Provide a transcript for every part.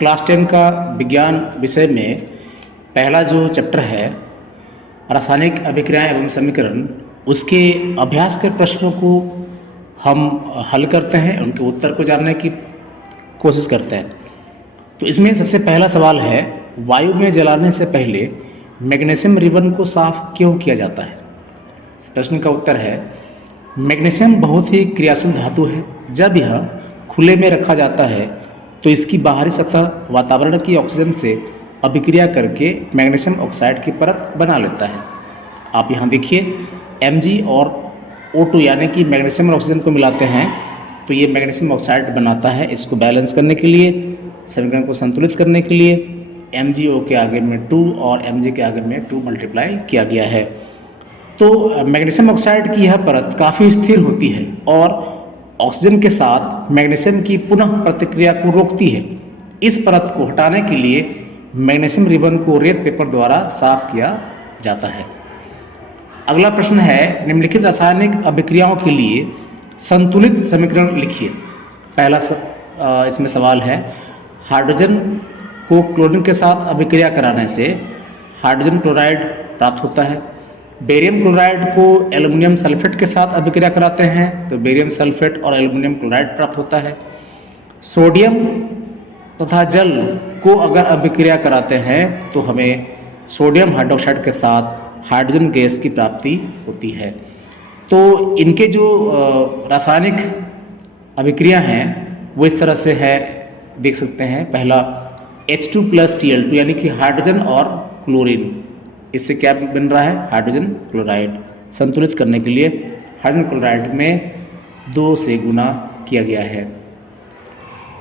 Class 10 का विज्ञान विषय में पहला जो चैप्टर है रासायनिक अभिक्रियाएं एवं समीकरण, उसके अभ्यास के प्रश्नों को हम हल करते हैं, उनके उत्तर को जानने की कोशिश करते हैं। तो इसमें सबसे पहला सवाल है, वायु में जलाने से पहले मैग्नीशियम रिबन को साफ क्यों किया जाता है। प्रश्न का उत्तर है, मैग्नीशियम बहुत ही क्रियाशील धातु है। जब यह खुले में रखा जाता है तो इसकी बाहरी सतह वातावरण की ऑक्सीजन से अभिक्रिया करके मैग्नीशियम ऑक्साइड की परत बना लेता है। आप यहाँ देखिए, Mg और O2 यानी कि मैग्नीशियम और ऑक्सीजन को मिलाते हैं तो ये मैग्नीशियम ऑक्साइड बनाता है। इसको बैलेंस करने के लिए, समीकरण को संतुलित करने के लिए MgO के आगे में 2 और Mg के आगे में 2 मल्टीप्लाई किया गया है। तो मैग्नीशियम ऑक्साइड की यह परत काफ़ी स्थिर होती है और ऑक्सीजन के साथ मैग्नीशियम की पुनः प्रतिक्रिया को रोकती है। इस परत को हटाने के लिए मैग्नीशियम रिबन को रेत पेपर द्वारा साफ किया जाता है। अगला प्रश्न है, निम्नलिखित रासायनिक अभिक्रियाओं के लिए संतुलित समीकरण लिखिए। पहला इसमें सवाल है, हाइड्रोजन को क्लोरीन के साथ अभिक्रिया कराने से हाइड्रोजन क्लोराइड प्राप्त होता है। बेरियम क्लोराइड को एल्युमिनियम सल्फेट के साथ अभिक्रिया कराते हैं तो बेरियम सल्फेट और एल्युमिनियम क्लोराइड प्राप्त होता है। सोडियम तथा जल को अगर अभिक्रिया कराते हैं तो हमें सोडियम हाइड्रोक्साइड के साथ हाइड्रोजन गैस की प्राप्ति होती है। तो इनके जो रासायनिक अभिक्रिया हैं वो इस तरह से है, देख सकते हैं। पहला H2 + Cl2 यानी कि हाइड्रोजन और क्लोरीन, इससे क्या बन रहा है, हाइड्रोजन क्लोराइड। संतुलित करने के लिए हाइड्रोजन क्लोराइड में 2 से गुना किया गया है।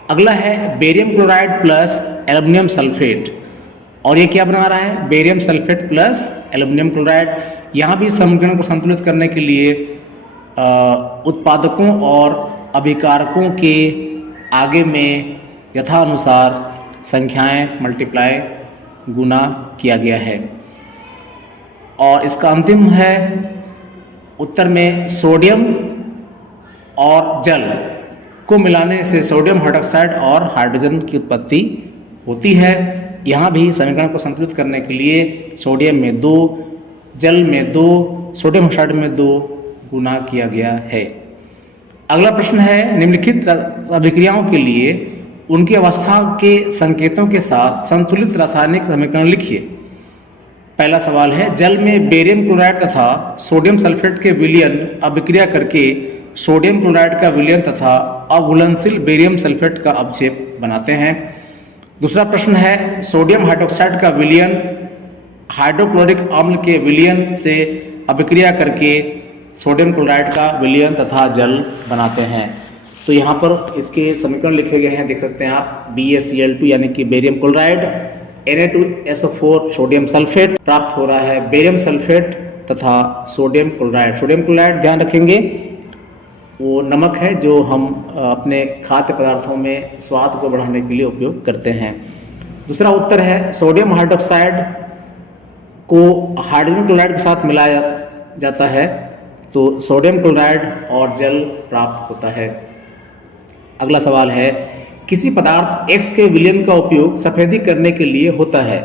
अगला है barium chloride plus aluminium sulphate, और ये क्या बना रहा है, barium sulphate plus aluminium chloride. यहाँ भी समीकरण को संतुलित करने के लिए उत्पादकों और अभिकारकों के आगे में यथानुसार संख्याएं मल्टीप्लाई गुना किया गया है। और इसका अंतिम है उत्तर में सोडियम और जल को मिलाने से सोडियम हाइड्रोक्साइड और हाइड्रोजन की उत्पत्ति होती है। यहाँ भी समीकरण को संतुलित करने के लिए सोडियम में 2, जल में 2, सोडियम हाइड्रोक्साइड में 2 गुना किया गया है। अगला प्रश्न है, निम्नलिखित अभिक्रियाओं के लिए उनकी अवस्था के संकेतों के साथ संतुलित रासायनिक समीकरण लिखिए। पहला सवाल है, जल में बेरियम क्लोराइड तथा सोडियम सल्फेट के विलयन अभिक्रिया करके सोडियम क्लोराइड का विलयन तथा अघुलनशील बेरियम सल्फेट का अवक्षेप बनाते हैं। दूसरा प्रश्न है, सोडियम हाइड्रोक्साइड का विलयन हाइड्रोक्लोरिक अम्ल के विलयन से अभिक्रिया करके सोडियम क्लोराइड का विलयन तथा जल बनाते हैं। तो यहाँ पर इसके समीकरण लिखे गए हैं, देख सकते हैं आप। BaCl2 यानी कि barium chloride, Na2SO4 sodium sulphate प्राप्त हो रहा है, बेरियम सल्फेट तथा सोडियम क्लोराइड। सोडियम क्लोराइड ध्यान रखेंगे वो नमक है जो हम अपने खाद्य पदार्थों में स्वाद को बढ़ाने के लिए उपयोग करते हैं। दूसरा उत्तर है, सोडियम हाइड्रोक्साइड को हाइड्रोजन क्लोराइड के साथ मिलाया जाता है तो सोडियम क्लोराइड और जल प्राप्त होता है। अगला सवाल है, किसी पदार्थ X के विलयन का उपयोग सफेदी करने के लिए होता है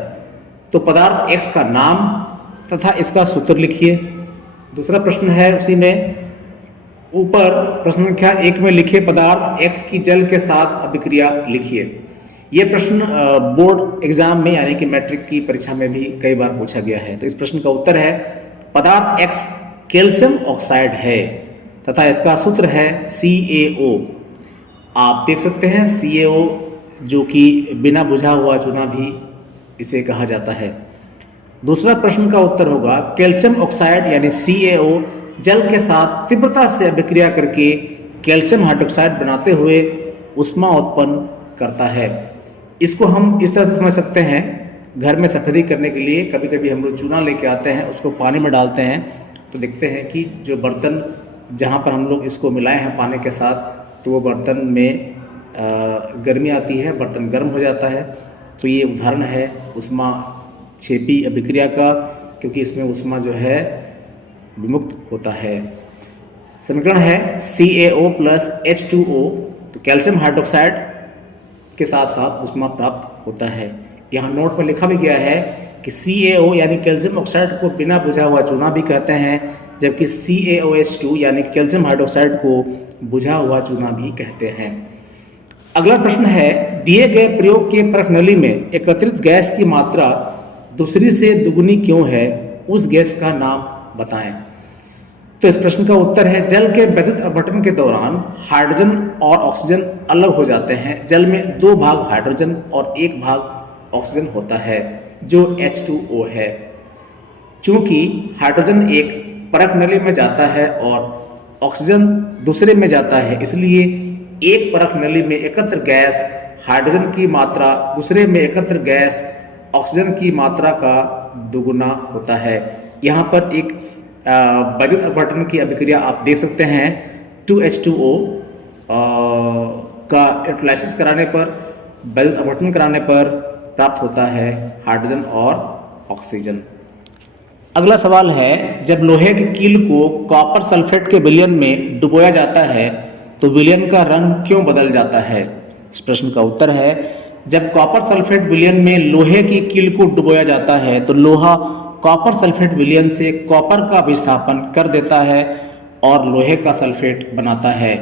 तो पदार्थ X का नाम तथा इसका सूत्र लिखिए। दूसरा प्रश्न है उसी में, ऊपर प्रश्न संख्या 1 में लिखे पदार्थ X की जल के साथ अभिक्रिया लिखिए। ये प्रश्न बोर्ड एग्जाम में यानी कि मैट्रिक की परीक्षा में भी कई बार पूछा गया है। तो इस प्रश्न का उत्तर है, पदार्थ X कैल्शियम ऑक्साइड है तथा इसका सूत्र है CaO। आप देख सकते हैं CaO, जो कि बिना बुझा हुआ चूना भी इसे कहा जाता है। दूसरा प्रश्न का उत्तर होगा, कैल्शियम ऑक्साइड यानी CaO जल के साथ तीव्रता से अभिक्रिया करके कैल्शियम हाइड्रोक्साइड बनाते हुए ऊष्मा उत्पन्न करता है। इसको हम इस तरह से समझ सकते हैं, घर में सफेदी करने के लिए कभी कभी हम लोग चूना लेके आते हैं, उसको पानी में डालते हैं तो देखते हैं कि जो बर्तन जहाँ पर हम लोग इसको मिलाए हैं पानी के साथ, तो वो बर्तन में गर्मी आती है, बर्तन गर्म हो जाता है। तो ये उदाहरण है ऊष्मा छेपी अभिक्रिया का, क्योंकि इसमें ऊष्मा जो है विमुक्त होता है। समीकरण है CaO + H2O, तो कैल्शियम हाइड्रोक्साइड के साथ साथ ऊष्मा प्राप्त होता है। यहाँ नोट में लिखा भी गया है कि CaO यानी कैल्शियम ऑक्साइड को बिना बुझा हुआ चूना भी कहते हैं, जबकि CaOH2 यानी कैल्शियम हाइड्रोक्साइड को बुझा हुआ चूना भी कहते हैं। अगला प्रश्न है, दिए गए प्रयोग के परख नली में एकत्रित गैस की मात्रा दूसरी से दुगुनी क्यों है, उस गैस का नाम बताएं। तो इस प्रश्न का उत्तर है, जल के विद्युत अपघटन के दौरान हाइड्रोजन और ऑक्सीजन अलग हो जाते हैं। जल में 2 भाग हाइड्रोजन और 1 भाग ऑक्सीजन होता है जो H2O है। चूंकि हाइड्रोजन एक परख नली में जाता है और ऑक्सीजन दूसरे में जाता है, इसलिए एक परख नली में एकत्र गैस हाइड्रोजन की मात्रा दूसरे में एकत्र गैस ऑक्सीजन की मात्रा का दुगुना होता है। यहाँ पर एक विद्युत अपघटन की अभिक्रिया आप देख सकते हैं। 2H2O का इलेक्ट्रोलाइसिस कराने पर, विद्युत अपघटन कराने पर प्राप्त होता है हाइड्रोजन और ऑक्सीजन। अगला सवाल है, जब लोहे की कील को कॉपर सल्फेट के विलयन में डुबोया जाता है तो विलयन का रंग क्यों बदल जाता है। इस प्रश्न का उत्तर है, जब कॉपर सल्फेट विलयन में लोहे की कील को डुबोया जाता है तो लोहा कॉपर सल्फेट विलयन से कॉपर का विस्थापन कर देता है और लोहे का सल्फेट बनाता है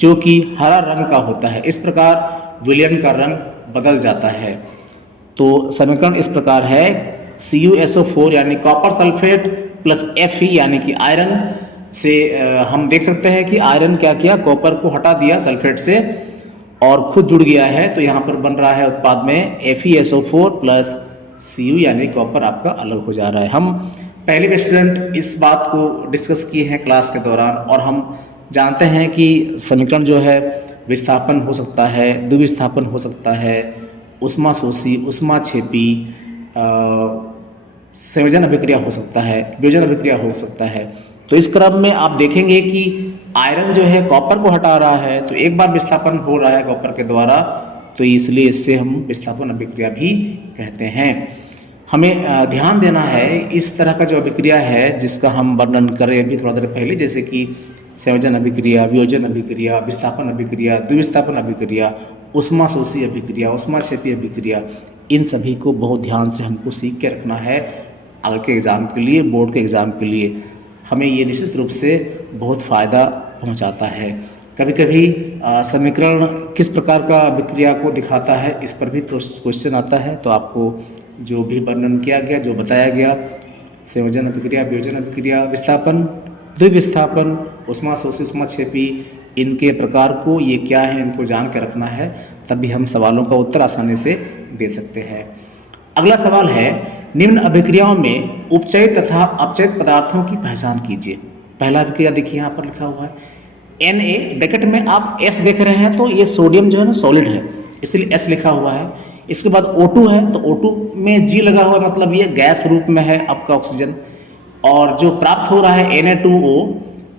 जो कि हरा रंग का होता है। इस प्रकार विलयन का रंग बदल जाता है। तो समीकरण इस प्रकार है, CuSO4 यानी कॉपर सल्फेट प्लस Fe यानी कि आयरन से हम देख सकते हैं कि आयरन क्या किया, कॉपर को हटा दिया सल्फेट से और खुद जुड़ गया है। तो यहाँ पर बन रहा है उत्पाद में FeSO4 प्लस Cu यानी कॉपर आपका अलग हो जा रहा है। हम पहले भी स्टूडेंट इस बात को डिस्कस किए हैं क्लास के दौरान, और हम जानते हैं कि समीकरण जो है विस्थापन हो सकता है, द्विविस्थापन हो सकता है, उष्मा शोषी, उष्मा छेपी, संयोजन अभिक्रिया हो सकता है, वियोजन अभिक्रिया हो सकता है। तो इस क्रम में आप देखेंगे कि आयरन जो है कॉपर को हटा रहा है, तो एक बार विस्थापन हो रहा है कॉपर के द्वारा, तो इसलिए इससे हम विस्थापन अभिक्रिया भी कहते हैं। हमें ध्यान देना है इस तरह का जो अभिक्रिया है जिसका हम वर्णन करें अभी थोड़ा देर पहले, जैसे कि संयोजन अभिक्रिया, वियोजन अभिक्रिया, विस्थापन अभिक्रिया, द्विविस्थापन अभिक्रिया, उष्मा शोषी अभिक्रिया, उष्मा छेपी अभिक्रिया, इन सभी को बहुत ध्यान से हमको सीख के रखना है आगे के एग्ज़ाम के लिए, बोर्ड के एग्ज़ाम के लिए। हमें ये निश्चित रूप से बहुत फ़ायदा पहुंचाता है। कभी कभी समीकरण किस प्रकार का अभिक्रिया को दिखाता है, इस पर भी क्वेश्चन आता है। तो आपको जो भी वर्णन किया गया, जो बताया गया, संयोजन अभिक्रिया, वियोजन अभिक्रिया, विस्थापन, द्विविस्थापन, उष्मा शोषी, उष्मा छेपी, इनके प्रकार को, ये क्या है, इनको जान कर रखना है, तभी हम सवालों का उत्तर आसानी से दे सकते हैं। अगला सवाल है, निम्न अभिक्रियाओं में उपचयित तथा अपचयित पदार्थों की पहचान कीजिए। पहला अभिक्रिया देखिए यहाँ पर लिखा हुआ है Na, ब्रैकेट में आप S देख रहे हैं, तो ये सोडियम जो है ना सॉलिड है, इसलिए S लिखा हुआ है। इसके बाद O2 है, तो O2 में G लगा हुआ, मतलब ये गैस रूप में है आपका ऑक्सीजन, और जो प्राप्त हो रहा है Na2O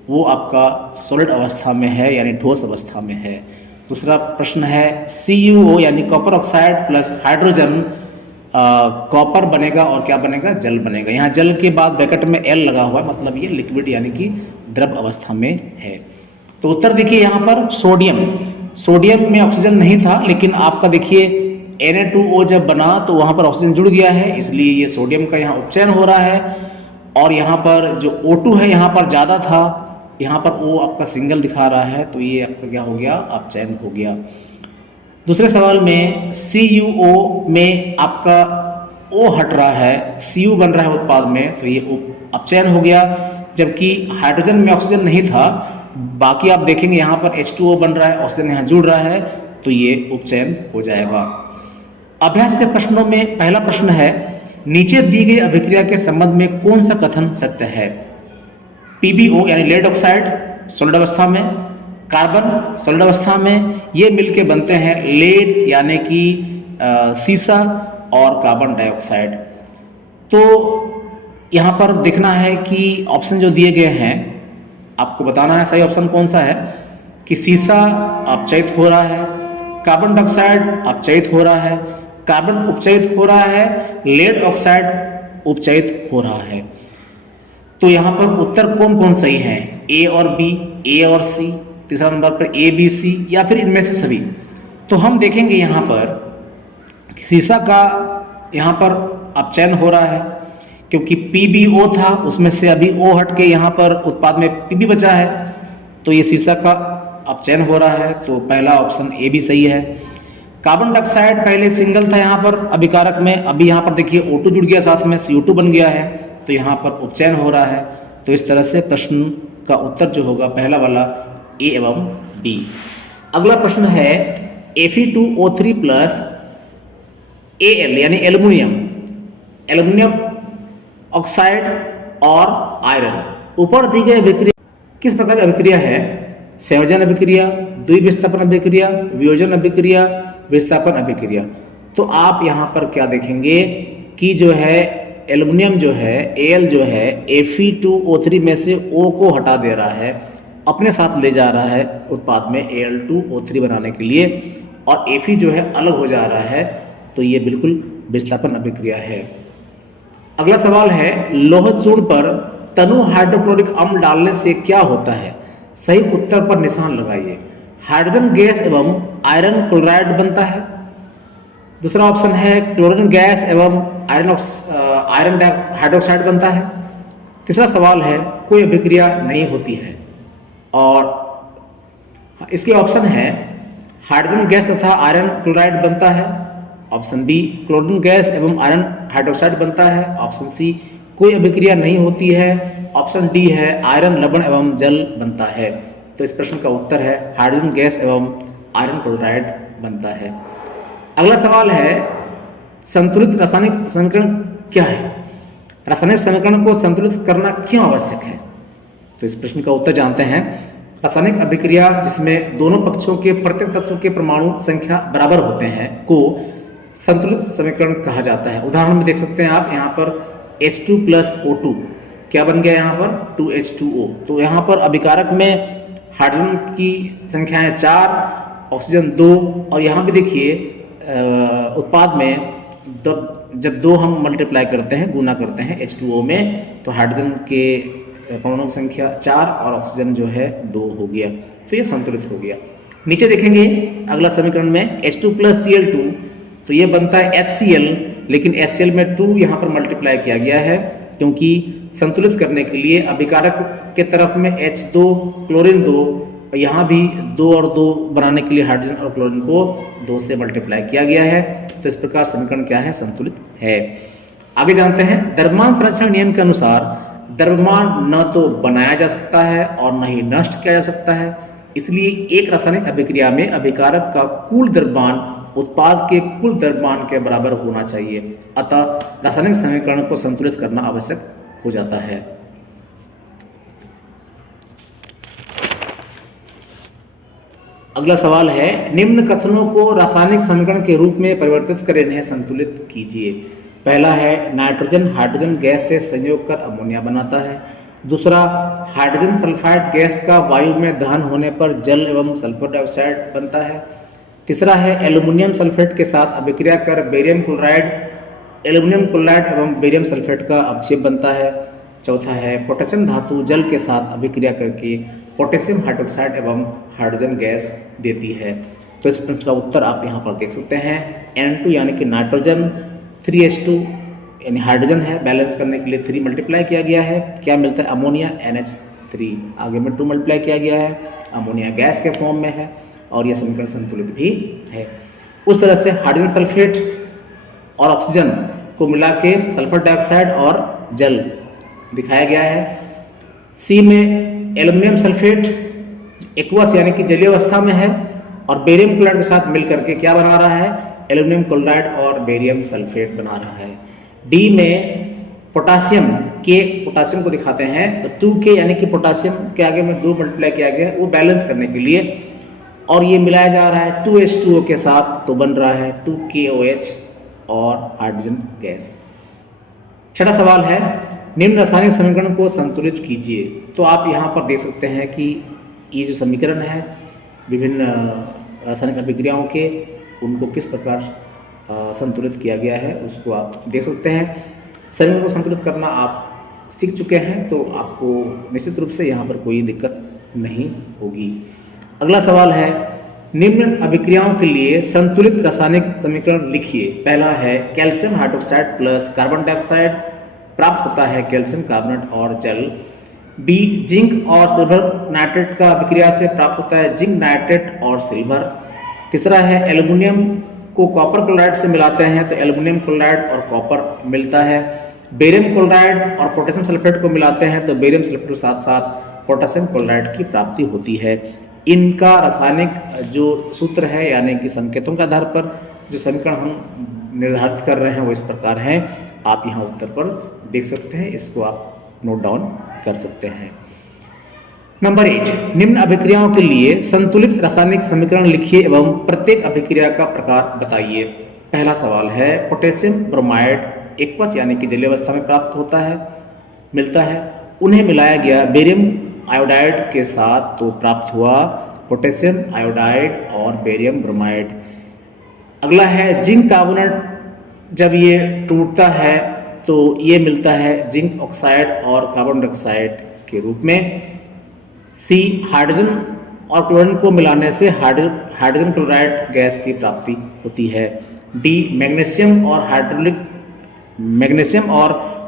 वो आपका सॉलिड अवस्था में है, यानी ठोस अवस्था में है। दूसरा प्रश्न है, CuO यानी copper oxide plus hydrogen, copper बनेगा और क्या बनेगा, जल बनेगा। यहाँ जल के बाद ब्रैकेट में L लगा हुआ है, मतलब ये लिक्विड यानी कि द्रव अवस्था में है। तो उत्तर देखिए यहाँ पर सोडियम में ऑक्सीजन नहीं था, लेकिन आपका देखिए Na2O जब बना तो वहाँ पर ऑक्सीजन जुड़ गया है, इसलिए ये सोडियम का यहाँ उपचयन हो रहा है। और यहाँ पर जो O2 है यहाँ पर ज़्यादा था, यहाँ पर O आपका सिंगल दिखा रहा है, तो ये आपका क्या हो गया, अपचयन हो गया। दूसरे सवाल में CuO में आपका O हट रहा है, Cu बन रहा है उत्पाद में, तो ये अपचयन हो गया। जबकि हाइड्रोजन में ऑक्सीजन नहीं था, बाकी आप देखेंगे यहाँ पर H2O बन रहा है, ऑक्सीजन यहाँ जुड़ रहा है, तो ये उपचयन हो जाएगा। अभ्यास के प्रश्नों में पहला प्रश्न है, नीचे दी गई अभिक्रिया के संबंध में कौन सा कथन सत्य है। PbO यानी लेड ऑक्साइड सॉलिड अवस्था में, कार्बन सॉलिड अवस्था में, ये मिलके बनते हैं लेड यानी कि सीसा और कार्बन डाइऑक्साइड। तो यहाँ पर देखना है कि ऑप्शन जो दिए गए हैं आपको बताना है सही ऑप्शन कौन सा है, कि सीसा अपचयित हो रहा है, कार्बन डाइऑक्साइड अपचयित हो रहा है, कार्बन उपचयित हो रहा है, लेड ऑक्साइड उपचयित हो रहा है। तो यहाँ पर उत्तर कौन कौन सही है, A और B, A और C, तीसरा नंबर पर A, B, C, या फिर इनमें से सभी। तो हम देखेंगे यहाँ पर सीसा का यहाँ पर अपचयन हो रहा है, क्योंकि PbO था, उसमें से अभी O हट के यहाँ पर उत्पाद में Pb बचा है, तो ये सीसा का अपचयन हो रहा है। तो पहला ऑप्शन ए भी सही है। कार्बन डाइऑक्साइड पहले सिंगल था यहाँ पर अभिकारक में, अभी यहाँ पर देखिए O2 जुड़ गया, साथ में CO2 बन गया है, तो यहाँ पर उपचयन हो रहा है। तो इस तरह से प्रश्न का उत्तर जो होगा पहला वाला ए एवं डी। अगला प्रश्न है Fe2O3 प्लस Al यानी एल्युमिनियम ऑक्साइड और आयरन, ऊपर दी गई अभिक्रिया किस प्रकार की अभिक्रिया है? संयोजन अभिक्रिया, द्विविस्थापन अभिक्रिया, वियोजन अभिक्रिया, विस्थापन अभिक्रिया। तो आप यहाँ पर क्या देखेंगे कि जो है एल्युमिनियम जो है Al जो है Fe2O3 में से O को हटा दे रहा है, अपने साथ ले जा रहा है उत्पाद में Al2O3 बनाने के लिए, और Fe जो है अलग हो जा रहा है, तो ये बिल्कुल विस्थापन अभिक्रिया है। अगला सवाल है लौह चूर्ण पर तनु हाइड्रोक्लोरिक अम्ल डालने से क्या होता है? सही उत्तर पर निशान लगाइए। हाइड्रोजन गैस एवं आयरन क्लोराइड बनता है। दूसरा ऑप्शन है क्लोरीन गैस एवं आयरन हाइड्रोक्साइड बनता है। तीसरा सवाल है कोई अभिक्रिया नहीं होती है, और इसके ऑप्शन है हाइड्रोजन गैस तथा आयरन क्लोराइड बनता है। ऑप्शन बी क्लोरीन गैस एवं आयरन हाइड्रोक्साइड बनता है। ऑप्शन सी कोई अभिक्रिया नहीं होती है। ऑप्शन डी है आयरन लवण एवं जल बनता है। तो इस प्रश्न का उत्तर है हाइड्रोजन गैस एवं आयरन क्लोराइड बनता है। अगला सवाल है संतुलित रासायनिक समीकरण क्या है? रासायनिक समीकरण को संतुलित करना क्यों आवश्यक है? तो इस प्रश्न का उत्तर जानते हैं। रासायनिक अभिक्रिया जिसमें दोनों पक्षों के प्रत्येक तत्व के परमाणु संख्या बराबर होते हैं को संतुलित समीकरण कहा जाता है। उदाहरण में देख सकते हैं आप, यहाँ पर H2 प्लस O2 क्या बन गया? यहाँ पर 2H2O। तो यहाँ पर अभिकारक में हाइड्रोजन की संख्याएं 4, ऑक्सीजन 2, और यहाँ भी देखिए उत्पाद में जब 2 हम मल्टीप्लाई करते हैं, गुना करते हैं H2O में, तो हाइड्रोजन के परमाणु की संख्या 4 और ऑक्सीजन जो है 2 हो गया, तो ये संतुलित हो गया। नीचे देखेंगे अगला समीकरण में H2 प्लस Cl2, तो ये बनता है HCl, लेकिन HCl में 2 यहाँ पर मल्टीप्लाई किया गया है, क्योंकि संतुलित करने के लिए अभिकारक के तरफ में H2 क्लोरीन 2, और यहाँ भी 2 और 2 बनाने के लिए हाइड्रोजन और क्लोरीन को 2 से मल्टीप्लाई किया गया है। तो इस प्रकार समीकरण क्या है? संतुलित है। आगे जानते हैं द्रव्यमान संरक्षण नियम के अनुसार द्रव्यमान न तो बनाया जा सकता है और न ही नष्ट किया जा सकता है, इसलिए एक रासायनिक अभिक्रिया में अभिकारक का कुल द्रव्यमान उत्पाद के कुल द्रव्यमान के बराबर होना चाहिए, अतः रासायनिक समीकरण को संतुलित करना आवश्यक हो जाता है। अगला सवाल है निम्न कथनों को रासायनिक समीकरण के रूप में परिवर्तित कर इन्हें संतुलित कीजिए। पहला है नाइट्रोजन हाइड्रोजन गैस से संयोग कर अमोनिया बनाता है। दूसरा, हाइड्रोजन सल्फाइड गैस का वायु में दहन होने पर जल एवं सल्फर डाइऑक्साइड बनता है। तीसरा है एल्युमिनियम सल्फेट के साथ अभिक्रिया कर बेरियम क्लोराइड, एल्युमिनियम क्लोराइड एवं बेरियम सल्फेट का अवक्षेप बनता है। चौथा है पोटेशियम धातु जल के साथ अभिक्रिया करके पोटेशियम हाइड्रोक्साइड एवं हाइड्रोजन गैस देती है। तो इस प्रश्न का उत्तर आप यहाँ पर देख सकते हैं। N2 यानी कि नाइट्रोजन, 3H2 यानी हाइड्रोजन है, बैलेंस करने के लिए 3 मल्टीप्लाई किया गया है, क्या मिलता है? अमोनिया NH3, आगे में 2 मल्टीप्लाई किया गया है, अमोनिया गैस के फॉर्म में है, और यह समीकरण संतुलित भी है। उस तरह से हाइड्रोजन सल्फेट और ऑक्सीजन को मिला के सल्फर डाइऑक्साइड और जल दिखाया गया है। सी में एल्युमिनियम सल्फेट एक्वस यानी कि जलीय अवस्था में है, और बेरियम क्लोराइड के साथ मिलकर के क्या बना रहा है? एल्युमिनियम क्लोराइड और बेरियम सल्फेट बना रहा है। डी में पोटासियम के, पोटासियम को दिखाते हैं तो 2K यानी कि पोटासियम के आगे में 2 मल्टीप्लाई किया गया है, वो बैलेंस करने के लिए, और ये मिलाया जा रहा है 2H2O के साथ, तो बन रहा है 2KOH और हाइड्रोजन गैस। छठा सवाल है निम्न रासायनिक समीकरण को संतुलित कीजिए। तो आप यहाँ पर देख सकते हैं कि ये जो समीकरण है विभिन्न रासायनिक अभिक्रियाओं के, उनको किस प्रकार संतुलित किया गया है उसको आप देख सकते हैं। समीकरण को संतुलित करना आप सीख चुके हैं, तो आपको निश्चित रूप से यहाँ पर कोई दिक्कत नहीं होगी। अगला सवाल है निम्न अभिक्रियाओं के लिए संतुलित रासायनिक समीकरण लिखिए। पहला है calcium hydroxide plus carbon dioxide, प्राप्त होता है कैल्शियम कार्बोनेट और जल। बी जिंक और सिल्वर नाइट्रेट का अभिक्रिया से प्राप्त होता है जिंक नाइट्रेट और सिल्वर। तीसरा है एल्युमिनियम को कॉपर क्लोराइड से मिलाते हैं तो एल्युमिनियम क्लोराइड और कॉपर मिलता है। बेरियम क्लोराइड और पोटेशियम सल्फेट को मिलाते हैं तो बेरियम सल्फेट के साथ साथ पोटेशियम क्लोराइड की प्राप्ति होती है। इनका रासायनिक जो सूत्र है यानी कि संकेतों के आधार पर जो समीकरण हम निर्धारित कर रहे हैं वो इस प्रकार हैं। आप यहाँ उत्तर पर देख सकते हैं, इसको आप नोट डाउन कर सकते हैं। नंबर 8, निम्न अभिक्रियाओं के लिए संतुलित रासायनिक समीकरण लिखिए एवं प्रत्येक अभिक्रिया का प्रकार बताइए। पहला सवाल है पोटेशियम ब्रोमाइड एक्वस यानी कि जलीय अवस्था में प्राप्त होता है, मिलता है। उन्हें मिलाया गया बेरियम आयोडाइड के साथ तो प्राप्त हुआ पोटेशियम आयोडाइड और बेरियम ब्रोमाइड। अगला है जिंक कार्बोनेट, जब ये टूटता है तो ये मिलता है जिंक ऑक्साइड और कार्बन डाइऑक्साइड के रूप में। सी हाइड्रोजन और क्लोरीन को मिलाने से हाइड्रोजन क्लोराइड गैस की प्राप्ति होती है। डी मैग्नीशियम और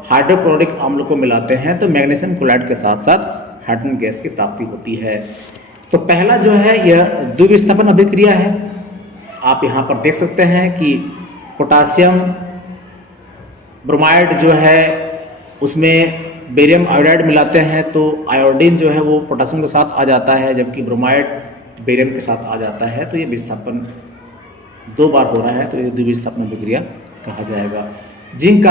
हाइड्रोक्लोरिक अम्ल को मिलाते हैं तो मैग्नीशियम क्लोराइड के साथ साथ हाइड्रोजन गैस की प्राप्ति होती है। तो पहला जो है यह द्विविस्थापन अभिक्रिया है। आप यहाँ पर देख सकते हैं कि पोटासियम ब्रोमाइड जो है उसमें बेरियम आयोडाइड मिलाते हैं तो आयोडीन जो है वो पोटासियम के साथ आ जाता है, जबकि ब्रोमाइड बेरियम के साथ आ जाता है। तो ये विस्थापन 2 बार हो रहा है तो ये द्विविस्थापन अभिक्रिया कहा जाएगा। जिंक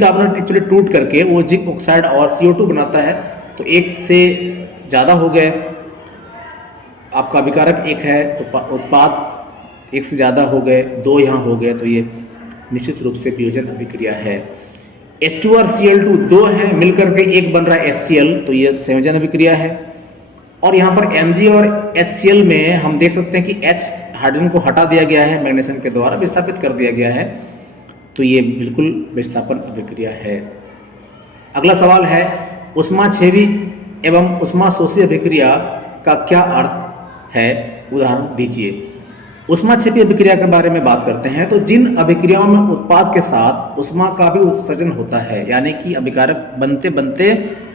कार्बोनेट एक्चुअली टूट करके वो जिंक ऑक्साइड और CO2 बनाता है तो एक से ज़्यादा हो गए, आपका अभिकारक एक है तो उत्पाद एक से ज़्यादा हो गए, 2 यहाँ हो गए, तो ये निश्चित रूप से वियोजन अभिक्रिया है। H2 और Cl2 2 है, मिलकर के एक बन रहा है HCl, तो ये संयोजन अभिक्रिया है। और यहाँ पर Mg और HCl में हम देख सकते हैं कि H हाइड्रोजन को हटा दिया गया है, मैग्नीशियम के द्वारा विस्थापित कर दिया गया है, तो ये बिल्कुल विस्थापन अभिक्रिया है। अगला सवाल है ऊष्माक्षेपी एवं ऊष्माशोषी अभिक्रिया का क्या अर्थ है, उदाहरण दीजिए। ऊष्माक्षेपी अभिक्रिया के बारे में बात करते हैं तो जिन अभिक्रियाओं में उत्पाद के साथ ऊष्मा का भी उत्सर्जन होता है, यानी कि अभिकारक बनते बनते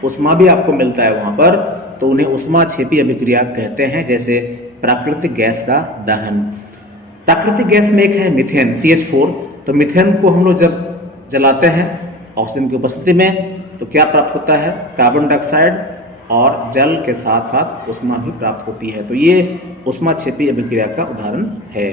ऊष्मा भी आपको मिलता है वहां पर, तो उन्हें ऊष्माक्षेपी अभिक्रिया कहते हैं। जैसे प्राकृतिक गैस का दहन। प्राकृतिक गैस में एक है मीथेन CH4, तो मीथेन को हम लोग जब जलाते हैं ऑक्सीजन की उपस्थिति में तो क्या प्राप्त होता है, कार्बन डाइऑक्साइड और जल के साथ साथ ऊष्मा भी प्राप्त होती है। तो ये ऊष्माक्षेपी अभिक्रिया का उदाहरण है।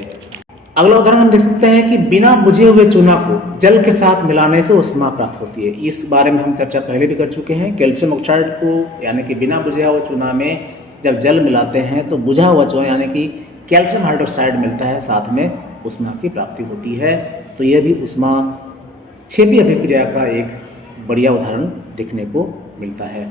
अगला उदाहरण हम देख सकते हैं कि बिना बुझे हुए चूना को जल के साथ मिलाने से ऊष्मा प्राप्त होती है। इस बारे में हम चर्चा पहले भी कर चुके हैं। कैल्शियम ऑक्साइड को यानी कि बिना बुझा हुआ चूना में जब जल मिलाते हैं तो बुझा हुआ चूना यानी कि कैल्शियम हाइड्रोक्साइड मिलता है, साथ में ऊष्मा की प्राप्ति होती है। तो यह भी ऊष्माक्षेपी अभिक्रिया का एक बढ़िया उदाहरण देखने को मिलता है।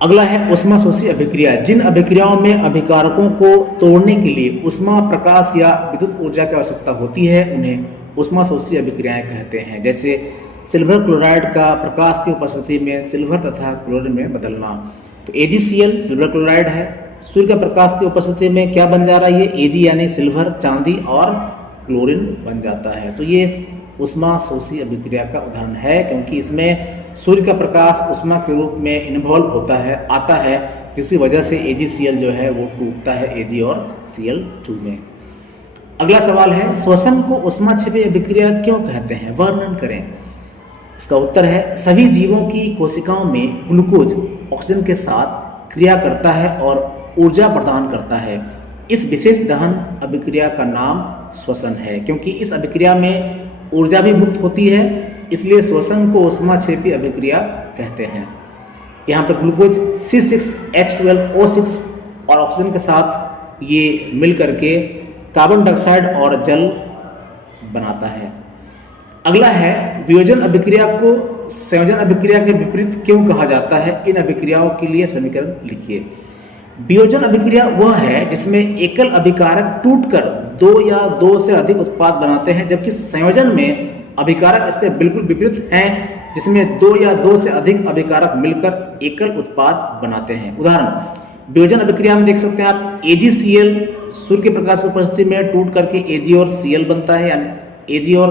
अगला है ऊष्माशोषी अभिक्रिया। जिन अभिक्रियाओं में अभिकारकों को तोड़ने के लिए ऊष्मा, प्रकाश या विद्युत ऊर्जा की आवश्यकता होती है उन्हें ऊष्माशोषी अभिक्रियाएं कहते हैं। जैसे सिल्वर क्लोराइड का प्रकाश की उपस्थिति में सिल्वर तथा क्लोरीन में बदलना, तो AgCl सिल्वर क्लोराइड है। सूर्य का प्रकाश की उपस्थिति में क्या बन जा रहा है, ये Ag यानी सिल्वर, चांदी और क्लोरीन बन जाता है। तो ये ऊष्माशोषी अभिक्रिया का उदाहरण है, क्योंकि इसमें सूर्य का प्रकाश ऊष्मा के रूप में इन्वॉल्व होता है, आता है, जिसकी वजह से AgCl जो है वो टूटता है Ag और Cl2 में। अगला सवाल है श्वसन को ऊष्माक्षेपी अभिक्रिया क्यों कहते हैं, वर्णन करें। इसका उत्तर है सभी जीवों की कोशिकाओं में ग्लूकोज ऑक्सीजन के साथ क्रिया करता है और ऊर्जा प्रदान करता है। इस विशेष दहन अभिक्रिया का नाम श्वसन है, क्योंकि इस अभिक्रिया में ऊर्जा भी मुक्त होती है, इसलिए श्वसन को ऊष्माक्षेपी अभिक्रिया कहते हैं। यहाँ पर ग्लूकोज C6H12O6 और ऑक्सीजन के साथ ये मिल करके कार्बन डाइऑक्साइड और जल बनाता है। अगला है वियोजन अभिक्रिया को संयोजन अभिक्रिया के विपरीत क्यों कहा जाता है, इन अभिक्रियाओं के लिए समीकरण लिखिए। वियोजन अभिक्रिया वह है जिसमें एकल अभिकारक टूटकर 2 या 2 से अधिक उत्पाद बनाते हैं, जबकि संयोजन में अभिकारक इसके बिल्कुल विपरीत हैं, जिसमें 2 या 2 से अधिक अभिकारक मिलकर एकल उत्पाद बनाते हैं। उदाहरण वियोजन अभिक्रिया में देख सकते हैं आप AgCl सूर्य के प्रकाश की उपस्थिति में टूट करके Ag और Cl बनता है, यानी Ag और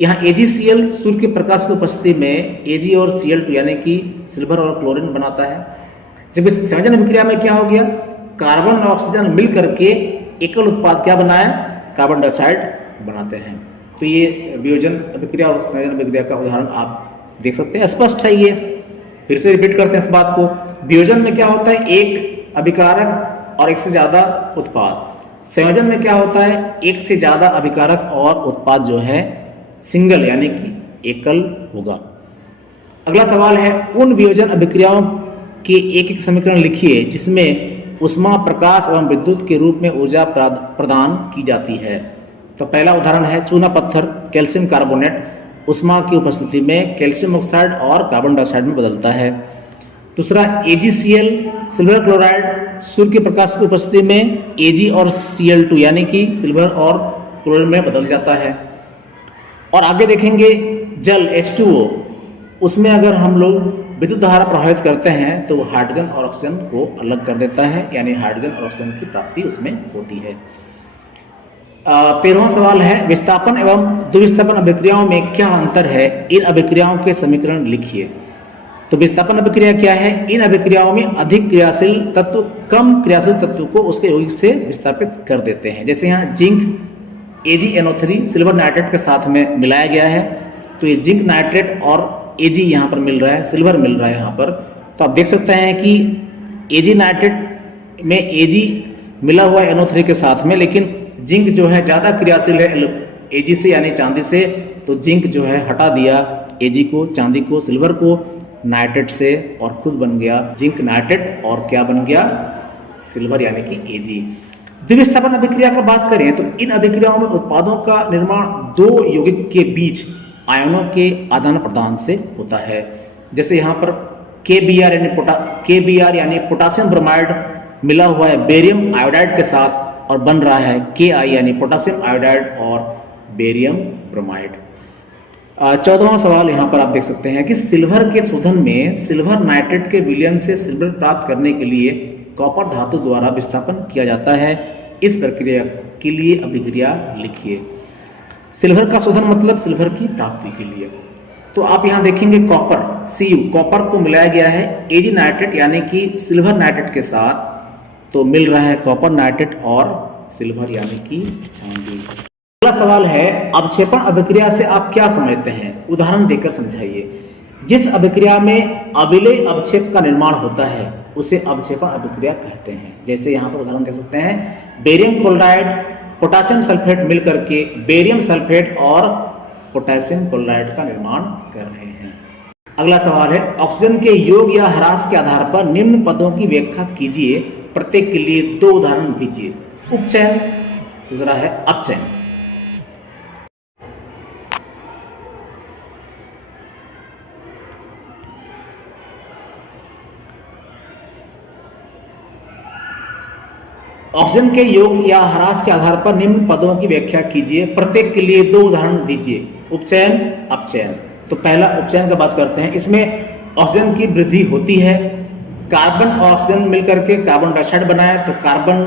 यहाँ AgCl सूर्य के प्रकाश की उपस्थिति में Ag और Cl2 यानी कि सिल्वर और क्लोरीन बनाता है। जबकि संयोजन अभिक्रिया में क्या हो गया, कार्बन और ऑक्सीजन मिल करके एकल उत्पाद क्या बनाए, कार्बन डाइऑक्साइड बनाते हैं। तो ये वियोजन अभिक्रिया और संयोजन अभिक्रिया का उदाहरण आप देख सकते हैं, स्पष्ट है ये। फिर से रिपीट करते हैं इस बात को। वियोजन में क्या होता है, एक अभिकारक और एक से ज्यादा उत्पाद। संयोजन में क्या होता है, एक से ज्यादा अभिकारक और उत्पाद जो है सिंगल यानी कि एकल होगा। अगला सवाल है, उन वियोजन अभिक्रियाओं के एक एक समीकरण लिखिए जिसमें उष्मा, प्रकाश एवं विद्युत के रूप में ऊर्जा प्रदान की जाती है। तो पहला उदाहरण है चूना पत्थर कैल्शियम कार्बोनेट उष्मा की उपस्थिति में कैल्शियम ऑक्साइड और कार्बन डाइऑक्साइड में बदलता है। दूसरा AgCl सिल्वर क्लोराइड सूर्य के प्रकाश की उपस्थिति में Ag और Cl2 यानी कि सिल्वर और क्लोरीन में बदल जाता है। और आगे देखेंगे जल H2O, उसमें अगर हम लोग विद्युत धारा प्रभावित करते हैं तो वो हाइड्रोजन और ऑक्सीजन को अलग कर देता है, यानी हाइड्रोजन और ऑक्सीजन की प्राप्ति उसमें होती है। 13वां सवाल है, विस्थापन एवं द्विविस्थापन अभिक्रियाओं में क्या अंतर है, इन अभिक्रियाओं के समीकरण लिखिए। तो विस्थापन अभिक्रिया क्या है, इन अभिक्रियाओं में अधिक क्रियाशील तत्व कम क्रियाशील तत्व को उसके यौगिक से विस्थापित कर देते हैं। जैसे यहाँ जिंक AgNO3 सिल्वर नाइट्रेट के साथ में मिलाया गया है, तो ये जिंक नाइट्रेट और Ag यहाँ पर मिल रहा है, सिल्वर मिल रहा है यहाँ पर। तो आप देख सकते हैं कि Ag नाइट्रेट में Ag मिला हुआ है NO3 के साथ में, लेकिन जिंक जो है ज़्यादा क्रियाशील है Ag से यानी चांदी से, तो जिंक जो है हटा दिया Ag को, चांदी को, सिल्वर को नाइट्रेट से, और खुद बन गया जिंक नाइट्रेट और क्या बन गया, सिल्वर यानी कि Ag। द्विविस्थापन अभिक्रिया का बात करें तो इन अभिक्रियाओं में उत्पादों का निर्माण दो यौगिक के बीच आयनों के आदान प्रदान से होता है। जैसे यहाँ पर KBr यानी पोटासियम ब्रोमाइड मिला हुआ है बेरियम आयोडाइड के साथ और बन रहा है Ki यानी पोटासियम आयोडाइड और बेरियम ब्रोमाइड। 14वां सवाल यहाँ पर आप देख सकते हैं कि सिल्वर के शोधन में सिल्वर नाइट्रेट के विलयन से सिल्वर प्राप्त करने के लिए कॉपर धातु द्वारा विस्थापन किया जाता है। इस प्रक्रिया के लिए अभिक्रिया लिखिए। सिल्वर का शोधन मतलब सिल्वर की प्राप्ति के लिए। तो आप यहाँ देखेंगे कॉपर Cu, कॉपर को मिलाया गया है Ag नाइट्रेट यानी कि सिल्वर नाइट्रेट के साथ, तो मिल रहा है कॉपर नाइट्रेट और सिल्वर यानी कि चांदी। अगला सवाल है, अवक्षेपण अभिक्रिया से आप क्या समझते हैं, उदाहरण देकर समझाइए। जिस अभिक्रिया में अविलेय अवक्षेप का निर्माण होता है उसे अवक्षेपण अभिक्रिया कहते हैं। जैसे यहाँ पर उदाहरण दे सकते हैं, बेरियम क्लोराइड पोटासियम सल्फेट मिलकर के बेरियम सल्फेट और पोटेशियम क्लोराइड का निर्माण कर रहे हैं। अगला सवाल है, ऑक्सीजन के योग या ह्रास के आधार पर निम्न पदों की व्याख्या कीजिए, प्रत्येक के लिए दो उदाहरण दीजिए। उपचयन, दूसरा है अपचयन। ऑक्सीजन के योग या ह्रास के आधार पर निम्न पदों की व्याख्या कीजिए, प्रत्येक के लिए दो उदाहरण दीजिए। उपचयन, अपचयन। तो पहला उपचयन का बात करते हैं। इसमें ऑक्सीजन की वृद्धि होती है, कार्बन और ऑक्सीजन मिलकर के कार्बन डाइऑक्साइड बनाए तो कार्बन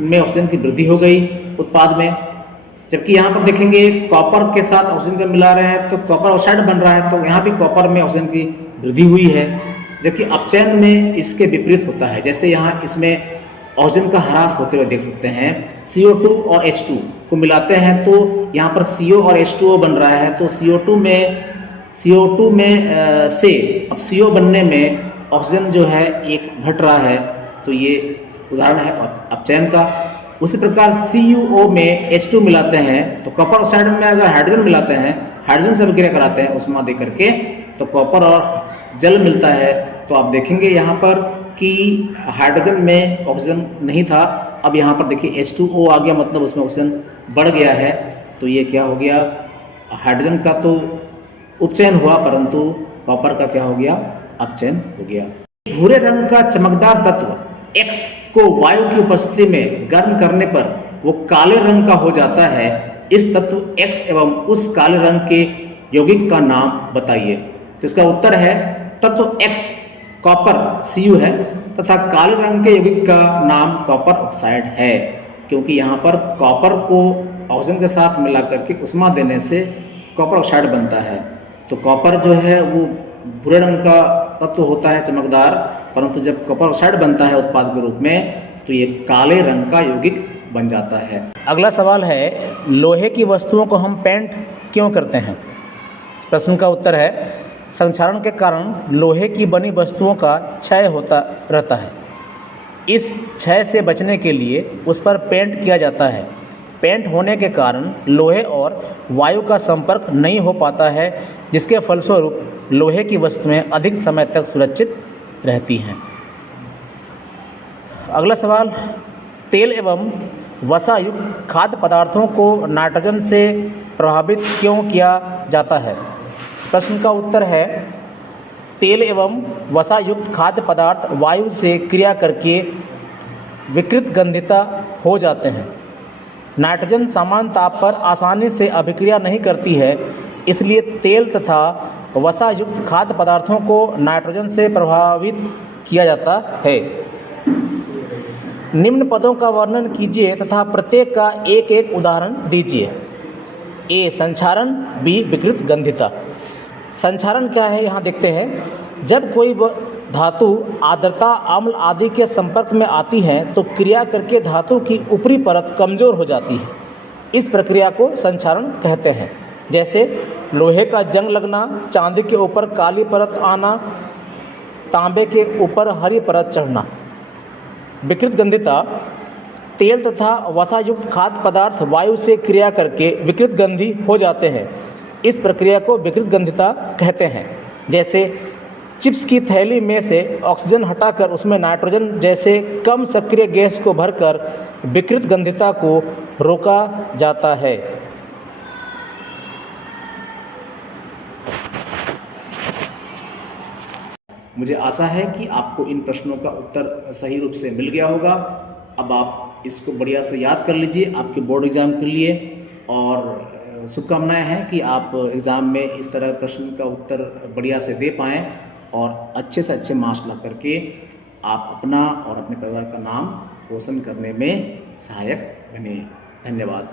में ऑक्सीजन की वृद्धि हो गई उत्पाद में। जबकि यहाँ पर देखेंगे कॉपर के साथ ऑक्सीजन जब मिला रहे हैं तो कॉपर ऑक्साइड बन रहा है, तो यहाँ भी कॉपर में ऑक्सीजन की वृद्धि हुई है। जबकि अपचयन में इसके विपरीत होता है। जैसे यहाँ इसमें ऑक्सीजन का ह्रास होते हुए देख सकते हैं, CO2 और H2 को मिलाते हैं तो यहाँ पर CO और H2O बन रहा है, तो CO2 में से अब CO बनने में ऑक्सीजन जो है एक घट रहा है, तो ये उदाहरण है अपचयन का। उसी प्रकार CuO में H2 मिलाते हैं तो कॉपर ऑक्साइड में अगर हाइड्रोजन मिलाते हैं, हाइड्रोजन से अभिक्रिया कराते हैं उष्मा दे करके, तो कॉपर और जल मिलता है। तो आप देखेंगे यहाँ पर कि हाइड्रोजन में ऑक्सीजन नहीं था, अब यहाँ पर देखिए H2O आ गया, मतलब उसमें ऑक्सीजन बढ़ गया है। तो ये क्या हो गया, हाइड्रोजन का तो उपचयन हुआ परंतु कॉपर का क्या हो गया, अपचयन हो गया। भूरे रंग का चमकदार तत्व X को वायु की उपस्थिति में गर्म करने पर वो काले रंग का हो जाता है। इस तत्व X एवं उस काले रंग के यौगिक का नाम बताइए। तो इसका उत्तर है तत्व X कॉपर Cu है, तथा काले रंग के यौगिक का नाम कॉपर ऑक्साइड है, क्योंकि यहाँ पर कॉपर को ऑक्सीजन के साथ मिला करके उष्मा देने से कॉपर ऑक्साइड बनता है। तो कॉपर जो है वो भूरे रंग का तत्व होता है, चमकदार, परंतु जब कॉपर ऑक्साइड बनता है उत्पाद के रूप में तो ये काले रंग का यौगिक बन जाता है। अगला सवाल है, लोहे की वस्तुओं को हम पेंट क्यों करते हैं? इस प्रश्न का उत्तर है, संक्षारण के कारण लोहे की बनी वस्तुओं का क्षय होता रहता है। इस क्षय से बचने के लिए उस पर पेंट किया जाता है। पेंट होने के कारण लोहे और वायु का संपर्क नहीं हो पाता है, जिसके फलस्वरूप लोहे की वस्तुएं अधिक समय तक सुरक्षित रहती हैं। अगला सवाल, तेल एवं वसा युक्त खाद्य पदार्थों को नाइट्रोजन से प्रभावित क्यों किया जाता है? इस प्रश्न का उत्तर है, तेल एवं वसा युक्त खाद्य पदार्थ वायु से क्रिया करके विकृत गंधिता हो जाते हैं। नाइट्रोजन सामान्य ताप पर आसानी से अभिक्रिया नहीं करती है, इसलिए तेल तथा वसा युक्त खाद्य पदार्थों को नाइट्रोजन से प्रभावित किया जाता है। निम्न पदों का वर्णन कीजिए तथा प्रत्येक का एक एक उदाहरण दीजिए। ए संक्षारण, बी विकृत गंधिता। संक्षारण क्या है यहाँ देखते हैं। जब कोई धातु आर्द्रता, अम्ल आदि के संपर्क में आती है तो क्रिया करके धातु की ऊपरी परत कमजोर हो जाती है। इस प्रक्रिया को संक्षारण कहते हैं। जैसे लोहे का जंग लगना, चांदी के ऊपर काली परत आना, तांबे के ऊपर हरी परत चढ़ना। विकृत गंधिता, तेल तथा वसायुक्त खाद्य पदार्थ वायु से क्रिया करके विकृत गंधी हो जाते हैं। इस प्रक्रिया को विकृत गंधिता कहते हैं। जैसे चिप्स की थैली में से ऑक्सीजन हटाकर उसमें नाइट्रोजन जैसे कम सक्रिय गैस को भरकर विकृत गंधिता को रोका जाता है। मुझे आशा है कि आपको इन प्रश्नों का उत्तर सही रूप से मिल गया होगा। अब आप इसको बढ़िया से याद कर लीजिए आपके बोर्ड एग्ज़ाम के लिए, और शुभकामनाएं हैं कि आप एग्ज़ाम में इस तरह प्रश्न का उत्तर बढ़िया से दे पाएँ और अच्छे से अच्छे मार्क्स ला करके आप अपना और अपने परिवार का नाम रोशन करने में सहायक बने। धन्यवाद।